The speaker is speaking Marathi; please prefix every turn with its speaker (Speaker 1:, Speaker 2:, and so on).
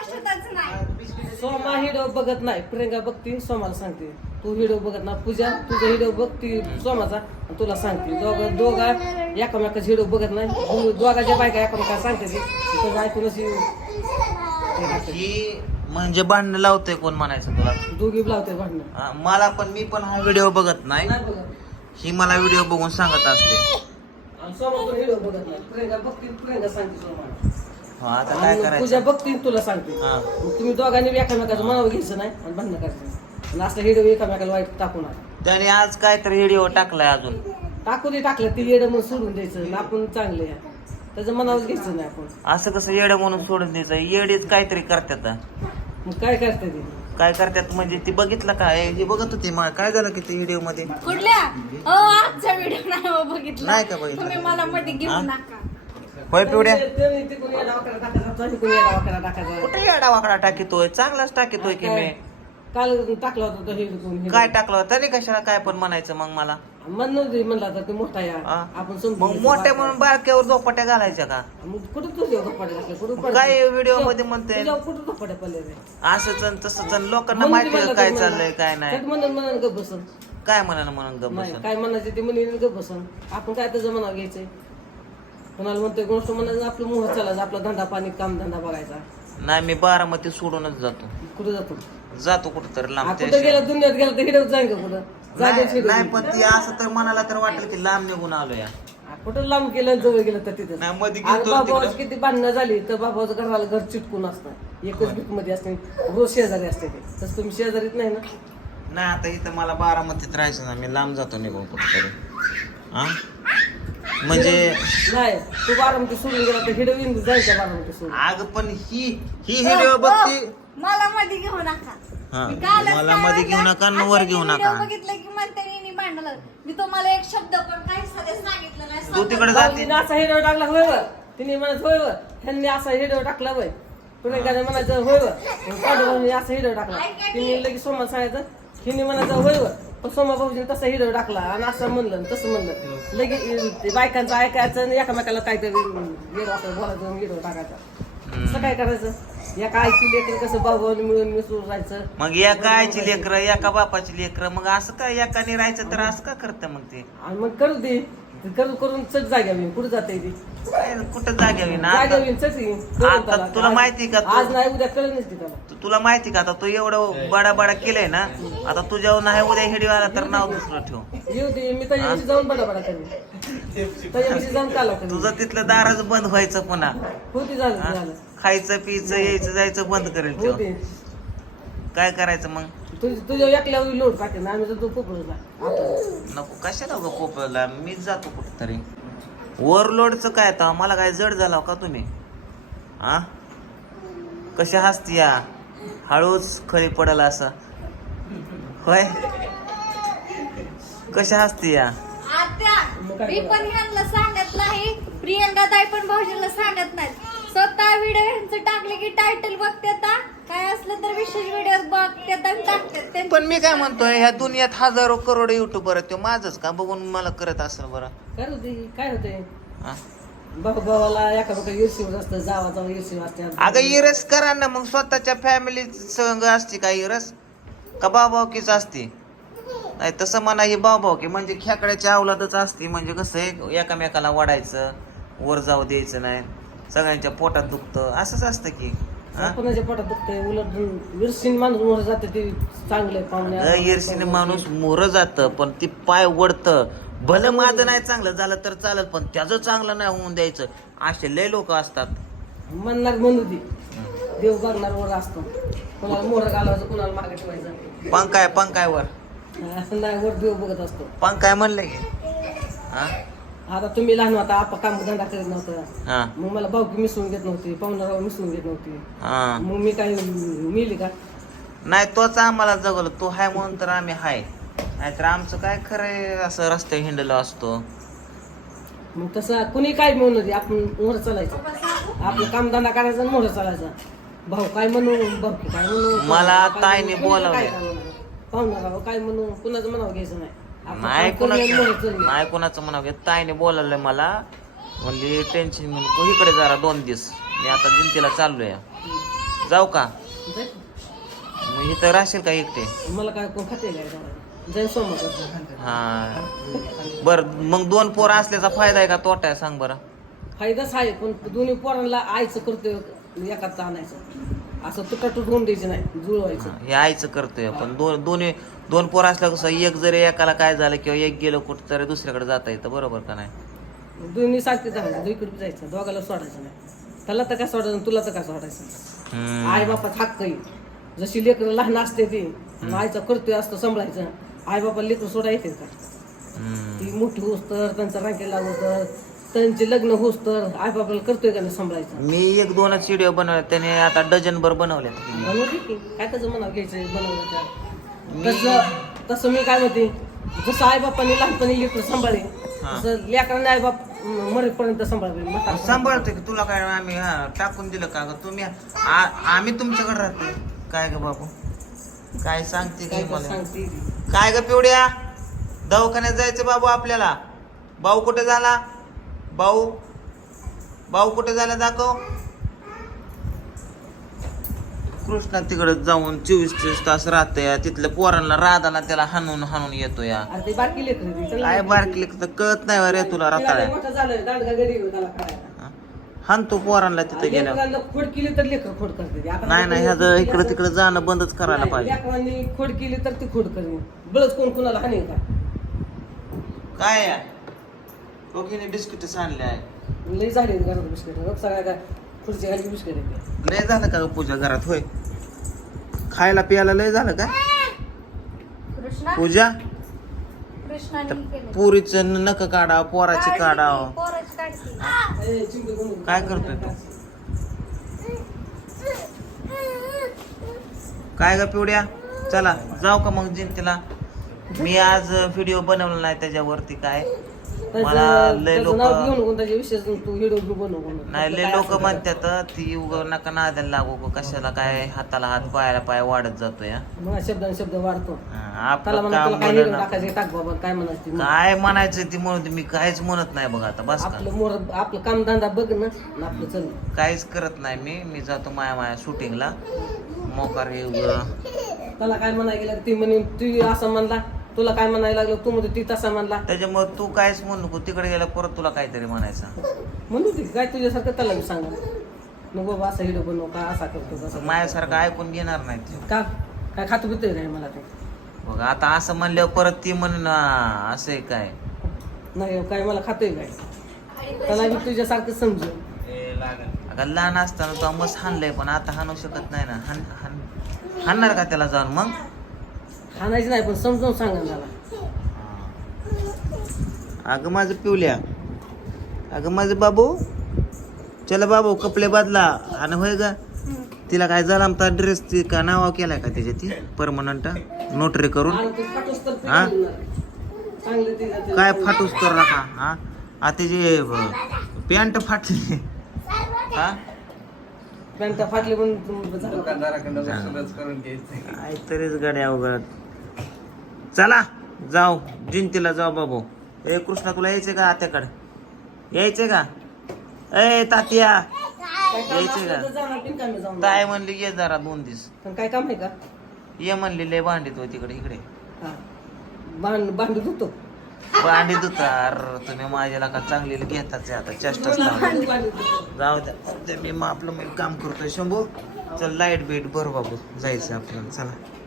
Speaker 1: महाराष्ट्रातच नाही.
Speaker 2: सोमा व्हिडिओ बघत नाही, प्रियंका बघती सोमाला सांगते. तू व्हिडिओ बघत ना पूजा, तुझा व्हिडिओ बघती सोमाचा आणि तुला सांगते. दोघा एकामेकाचा व्हिडिओ बघत नाही, दोघाच्या बायका एकामेकाला सांगते तुझं ऐकून
Speaker 3: ही म्हणजे भांडणं लावतोय कोण म्हणायचं तुला?
Speaker 2: दोघी लावते भांडणं.
Speaker 3: मला पण मी पण हा व्हिडिओ बघत नाही,
Speaker 2: नाही बघत.
Speaker 3: ही मला व्हिडिओ बघून सांगत असते.
Speaker 2: आणि सोमा पण व्हिडिओ बघत नाही, प्रियंका बघती प्रियंका सांगते सोमाला.
Speaker 3: हा, आता काय
Speaker 2: आणि
Speaker 3: करायचं?
Speaker 2: पूजा बघती तुला सांगते.
Speaker 3: हा.
Speaker 2: मग तुम्ही दोघांनी एकामेकाचं मनावर घ्यायचं नाही आणि भांडणं करायचं. आणि असं व्हिडिओ एकामेकाला वाईट टाकू नका.
Speaker 3: त्याने आज काहीतरी व्हिडिओ टाकलाय अजून.
Speaker 2: टाकू दे, टाकलं ती येडं म्हणून सोडून द्यायचं आणि आपण चांगले आहे त्याचं मनावर घ्यायचं नाही आपण.
Speaker 3: असं कसं येडं म्हणून सोडून द्यायचं? येडीच काहीतरी करतात.
Speaker 2: मग काय करते ते?
Speaker 3: काय करतात म्हणजे ती बघितलं काय? हे बघत होती काय झालं की ते व्हिडिओ मध्ये?
Speaker 1: कुठल्या आजचा व्हिडिओ नाही हो बघितला.
Speaker 3: नाही का बघितलं?
Speaker 1: तुम्ही मला मध्ये घेऊ
Speaker 3: हा?
Speaker 1: नका.
Speaker 3: होय पिवड्या?
Speaker 2: त्यांनी तिकडून येडा वाकडा टाकायचा, तो इकडून येडा वाकडा टाकायचा.
Speaker 3: कुठे येडा वाकडा टाकीतोय? चांगलाच टाकीतोय की मी.
Speaker 2: काल टाकला होता तो हे
Speaker 3: काय टाकलं तरी कशाला काय पण म्हणायचं मग मला?
Speaker 2: म्हणून म्हणला तर ते मोठा या
Speaker 3: हा?
Speaker 2: आपण
Speaker 3: मग
Speaker 2: समजून
Speaker 3: मोठ्या म्हणून बारक्यावर झोपाट्या घालायच्या का?
Speaker 2: मग कुठं तुझ्या धोपाट्या टाकल्या, कुठं पडल्या?
Speaker 3: काय व्हिडिओ मध्ये म्हणते
Speaker 2: तुझ्या कुठं धोपाट्या पडल्या रे?
Speaker 3: असंच आणि तसंच आणि लोकांना माहिती आहे काय चाललंय काय नाही.
Speaker 2: म्हणून म्हणून गप बसन.
Speaker 3: काय म्हणाल म्हणून गप्प
Speaker 2: नाही
Speaker 3: बसून?
Speaker 2: काय म्हणायचं ते म्हणून गप बसन. आपण काय त्याचं मनावर घ्यायचंय? कोणाला म्हणतोय गोष्ट म्हणायचं आपलं मोह चालायचं, आपला धंदा पाणी काम धंदा बघायचा.
Speaker 3: नाही मी बारामती सोडूनच जातो.
Speaker 2: कुठं जातो?
Speaker 3: जातो कुठं तर लांब.
Speaker 2: कुठं गेला दुनियात गेला तर हिडत जाईन का कुठं? जागेच हिडत
Speaker 3: नाही पण ती असं तर मनाला तर वाटेल की लांब निघून आलो या.
Speaker 2: कुठं लांब गेलं जवळ गेलं तर तिथं.
Speaker 3: नाही मध्ये
Speaker 2: आज
Speaker 3: गेलतो
Speaker 2: बाबाची
Speaker 3: तिकडं.
Speaker 2: किती भांडणं झाली तर बाबाचं घराला घर चिटकून असतं, एकच भीक मध्ये असते, रोज शेजारी असते ते. तसं तुम्ही शेजारीत नाही ना.
Speaker 3: नाही आता इथं मला बारामतीत राहायचं ना, मी लांब जातो निघून कुठेतरी. हा म्हणजे
Speaker 2: नाही तू बारामती सोडून गेला तर हिडो येऊन जायचं बारामती सोडून.
Speaker 3: अग पण ही व्हिडिओ बघते.
Speaker 1: मला मध्ये घेऊ नका.
Speaker 3: हा,
Speaker 1: मी कालच
Speaker 3: मला
Speaker 1: काय
Speaker 3: मध्ये घेऊ
Speaker 1: म्हणलं,
Speaker 3: नका आणि
Speaker 1: आता
Speaker 3: वर
Speaker 1: मी
Speaker 3: घेऊ
Speaker 1: व्हिडिओ
Speaker 3: नका.
Speaker 1: बघितलं की म्हणते मी भांडलं. मी तुम्हाला एक शब्द पण काही साधे सांगितलं नाही.
Speaker 3: तू तिकडे जाते.
Speaker 2: तिने असा हिडो टाकला होय व. तिने म्हणत होय व, ह्यांनी असा हिडो टाकला वय. पुणेकरांनी म्हणायचं होय व, पांडुरंगाने असा हिडो टाकला. तिने लगेच सोमा सांगायचं, हिने म्हणायचं होय व, पण सोमा भाऊजीने तसा हिडो टाकला आणि असं म्हणलं तसं म्हणलं. लगेच ते बायकांचं ऐकायचं आणि एकामेकाला काहीतरी हिडो असं बोलायचं, हिडो टाकायचा. असं काय करायचं? एका आईची लेकर कसं भाऊ मिळून मिसळून राहायचं.
Speaker 3: मग एका आईची लेकरं एका बापाची लेकरं, मग असं काय एकाने राहायचं तर असं का करतं मग ते?
Speaker 2: आणि मग करू दे, करून चट जाग्यावी. कुठं जाते ती
Speaker 3: काय कुठं जाग्यावी ना?
Speaker 2: जाग्यावी चटली.
Speaker 3: आता तुला माहिती का तू-
Speaker 2: आज नाही उद्या कळलं नसते त्याला.
Speaker 3: तुला माहिती का आता तू एवढं बडा बडा केलंय ना, आता तुझ्यावर नाही उद्या हिडीओ आला तर नाव दुसरं ठेव.
Speaker 2: येऊ दे, मी त्याच्याविषयी जाऊन बडा करेन. त्याच्याविषयी जाऊन काला करेन.
Speaker 3: तुझं तिथलं दारच बंद व्हायचं पुन्हा.
Speaker 2: होती झालं ते झालं.
Speaker 3: खायचं पियचं यायचं जायचं बंद करेल ठेव.
Speaker 2: होते
Speaker 3: काय करायचं मग?
Speaker 2: तुझ्या एकल्यावर लोड टाकेन आम्ही तर तू पोपळला आता.
Speaker 3: नको कशाला ग कोपरला, मीच जातो कुठेतरी. ओव्हरलोडचं काय तर मला काय जड झाला का तुम्ही? हा कशा हसती या? हळूच खरी पडल असं होय? कशा हसती या?
Speaker 1: आत्या मी पण ह्यांना सांगत नाही, प्रियंका ताई पण भाऊजीला सांगत नाही. स्वतः व्हिडिओ ह्यांचं टाकले की टायटल बघतात, काय असलं तर विशेष व्हिडिओ बघतात आणि टाकतात.
Speaker 3: पण मी काय म्हणतोय, ह्या दुनियात हजारो करोड युट्यूबर आहेत, तो माझंच का बघून मला करत असेल बरं?
Speaker 2: करू दे, काय होते
Speaker 3: हा?
Speaker 2: भावाला एका ईर्षीवर असतं, जावा ईर्षी असते.
Speaker 3: अगं इरस करा ना मग, स्वतःच्या फॅमिली संग असते का इरस? का भावभावकीच असते? नाही तसं म्हणा, ही भावभावकी म्हणजे खेकड्याच्या अवलादच असते. म्हणजे कसं आहे, एकामेकाला वाढायचं, वर जाऊ द्यायचं नाही, सगळ्यांच्या पोटात दुखतं असंच असतं की.
Speaker 2: कोणाच्या पोटात दुखते, उलट ईर्षीन माणूस मोठं जाते ते चांगले पाहुणे.
Speaker 3: ईर्षीने माणूस मोर जातं, पण ती पाय वडतं. भलं माझं नाही चांगलं झालं तर चालत, पण त्याचं चांगलं नाही होऊन द्यायचं. असे लय लोक असतात.
Speaker 2: म्हणणार म्हणू दे, देव बघणार वर असतो. कोणाला मोहर घालायचं, कोणाला मागे ठेवायचं.
Speaker 3: पंकायवर
Speaker 2: नाही, वर देव बघत असतो.
Speaker 3: पंकाय म्हणलं की हा?
Speaker 2: आता तुम्ही लहान होता, आपण काम धंदा करत नव्हता.
Speaker 3: हा
Speaker 2: मग मला भाऊकी मिसळून घेत नव्हती, पाहुणाराव मिसळून घेत नव्हती.
Speaker 3: हा.
Speaker 2: मग मी काय मिली का?
Speaker 3: नाही तोच आम्हाला जगलो, तो हाय म्हणून तर आम्ही हाय. नाहीतर आमचं काय खरंय, असं रस्ते हिंडलो असतो.
Speaker 2: मग तसं कुणी काय म्हणू दे, आपण मोहर चालायचं, आपलं कामधंदा करायचा आणि मोहर चालायचा. भाऊ काय म्हणू, भाऊकी काय म्हणू,
Speaker 3: मला
Speaker 2: काय
Speaker 3: ताईने
Speaker 2: म्हणू,
Speaker 3: बोलावलं.
Speaker 2: काय म्हणू, पाहुणाराव काय म्हणू, कुणाचं म्हणावं घ्यायचं नाही. आपलं
Speaker 3: नाही
Speaker 2: काम करून मोहर
Speaker 3: कोणाचं
Speaker 2: चालली.
Speaker 3: नाही कोणाचं म्हणावं घेत. ताईने बोलावलंय मला, म्हणली टेन्शन म्हणून तू इकडे जरा 2 दिवस. मी आता जिंतीला चाललोय, जाऊ का
Speaker 2: जाय.
Speaker 3: मग इथं राहशील का एकटे
Speaker 2: मला काय कोण खाते काय जाईल सोमवार.
Speaker 3: हा बर मग 2 पोरं असल्याचा फायदा आहे का तोटा आहे सांग बरं
Speaker 2: फायदाच आहे पण दोन्ही पोरांना आईचं करतोय एकाच आणायचं असं तुटाटूट होऊन द्यायचं नाही जुळवायचं.
Speaker 3: हे आईचं करतोय पण दोन पोरं असल्या कसं एक जरी एकाला काय झालं किंवा एक गेलं कुठं तरी दुसऱ्याकडे जाता येतं बरोबर का नाही
Speaker 2: दोन्ही सारखे जायचं दुईकडे जायचं दोघाला सोडायचं नाही. त्याला तर काय सोडायचं तुला तर काय सोडायचं. आई बापाचा हक्क आहे. जशी लेकरं लहान असते ती आईचा करतोय असतं सांभाळायचं. आई बापा लेकरं सोडा येते का ती मोठी होस तर त्यांचा रांकेल लागू तर त्यांचे लग्न होस तर आई बापाला करतोय का नाही सांभाळायचं.
Speaker 3: मी 1-2च व्हिडिओ बनवले त्याने आता डझनभर बनवले
Speaker 2: बनवते की काय त्याचं म्हणावं घ्यायचं बनवलं तसं मी काय म्हणते जसं आई बापाने लहानपणी लेकरं सांभाळे तसं लेकरांनी आई बाप मरेपर्यंत सांभाळावे.
Speaker 3: सांभाळते की तुला काय आम्ही टाकून दिलं का ग तुम्ही आम्ही तुमच्याकडे राहतो काय ग बाबू काय सांगते की मला
Speaker 2: सांगते
Speaker 3: काय ग पिवड्या दवाखान्यात जायचं बाबू आपल्याला. भाऊ कुठे झाला भाऊ कुठे झाला दाखव. कृष्णा तिकडे जाऊन 24 तास राहतोय तिथल्या पोरांना राधाला त्याला हाणून येतो या
Speaker 2: अरे ते बारकी लेकरं
Speaker 3: काय बारकी तर कळत नाही रे तुला राहता
Speaker 2: मोठं झालं दांडगा गडी त्याला करायला.
Speaker 3: हाणतो पोरांना तिथे गेल्या
Speaker 2: लेकरांना खोड केली तर लेकर खोड करते. आता
Speaker 3: नाही ह्याचं इकडे तिकडे जाणं बंदच करायला पाहिजे.
Speaker 2: लेकरांनी खोड केली तर ती खोड करणे बळच कोण कोणाला हानी का
Speaker 3: काय ओके बिस्किट आणले आहे
Speaker 2: लई झाली घरात बिस्किट बघ सगळ्या काय खुर्ची घाली बिस्किट येते.
Speaker 3: लय झालं का ग पूजा घरात होय खायला पियाला लय झालं का पूजा
Speaker 1: कृष्णाने केलं.
Speaker 3: पुरीचं नख काढा पोराची काढा
Speaker 1: पोराची काढते.
Speaker 2: ए, चिमटे बनवून.
Speaker 3: काय करतोय तू काय ग पिवड्या चला जाऊ का मग जिंतीला. मी आज व्हिडिओ बनवला नाही त्याच्यावरती काय मला लय
Speaker 2: त्याचं
Speaker 3: लोक
Speaker 2: नाव घेऊन नको, त्याच्या विषयी तू व्हिडिओ बनव
Speaker 3: नाही लय लोक म्हणतात ती उग नका नाद्याला लागू ग, कशाला काय हाताला हात पायाला पाय वाढत जातो या
Speaker 2: मग शब्दाने शब्द वाढतो. त्याला
Speaker 3: आपलं
Speaker 2: म्हणा
Speaker 3: काम
Speaker 2: तुला काय व्हिडिओ
Speaker 3: म्हणणं-
Speaker 2: टाकायचे टाक बाबा काय म्हणायचं ते.
Speaker 3: काय म्हणायचं ती म्हणून मी काहीच म्हणत नाही बघ आता बस का
Speaker 2: आपलं मोर आपलं काम धंदा बघ ना आणि आपलं चल.
Speaker 3: काहीच करत नाही मी जातो माया शूटिंगला मोकार हे उग
Speaker 2: त्याला काय म्हणायला गेलं ती म्हणे तू असं म्हणला तुला काय म्हणायला लागलं तू म्हणजे ती तसा म्हणला
Speaker 3: त्याच्यामुळे तू काहीच म्हणू नको तिकडे गेला परत तुला काहीतरी म्हणायचं
Speaker 2: म्हणू ती काय तुझ्यासारखं त्याला मी सांगा नको बाबा असा व्हिडिओ बनव का असा करतो तसा
Speaker 3: माझ्यासारखं ऐकून घेणार नाही ते.
Speaker 2: का काय खातो पितोय काय मला ते
Speaker 3: बघ आता असं म्हणल्यावर परत ती म्हणून असं आहे काय
Speaker 2: नाही काय मला खातोय काय त्याला मी तुझ्यासारखं समजू.
Speaker 3: अगं लहान असताना तू मस्त हाणलंय पण आता हाणू शकत नाही ना हाणणार का त्याला जाऊन मग
Speaker 2: खाणायचं नाही पण समजावून सांगा मला.
Speaker 3: अगं माझं पिवल्या अगं माझं बाबू चला बाबू कपडे बदला आणि होय ग तिला काय झालं आमचा ड्रेस ती का नावा केलाय का त्याच्या ती परमनंट नोटरी करून
Speaker 2: आणि ते फाटूस तर
Speaker 3: हा?
Speaker 2: चांगलं ते
Speaker 3: काय फाटूस तर नका हा आता जे पॅन्ट फाटली हा
Speaker 2: पॅन्ट फाटली पण झालं.
Speaker 3: काय तरीच गाड्या अवघड चला जाऊ जिंतीला जाऊ बाबू. ए कृष्णा तुला यायचंय का आत्याकडे यायचंय का ए तात्या
Speaker 2: काय काम
Speaker 3: यायचंय
Speaker 2: असलं
Speaker 3: का
Speaker 2: तर जाणार बिनकामी जाऊन.
Speaker 3: ताय म्हणली ये जरा 2 दिवस
Speaker 2: पण काय काम आहे का
Speaker 3: ये म्हणली लय भांडीत हो तिकडे इकडे
Speaker 2: हा भांडी धुतो
Speaker 3: भांडी दुतार तुम्ही माझ्याला का चांगली घेताच आहे आता चेष्टाच
Speaker 2: भांडी
Speaker 3: लावली
Speaker 2: धुतो.
Speaker 3: जाऊ द्या मी आपलं मी काम करतोय शंभू चल लाईट बीट भर बाबू जायचं आपल्याला चला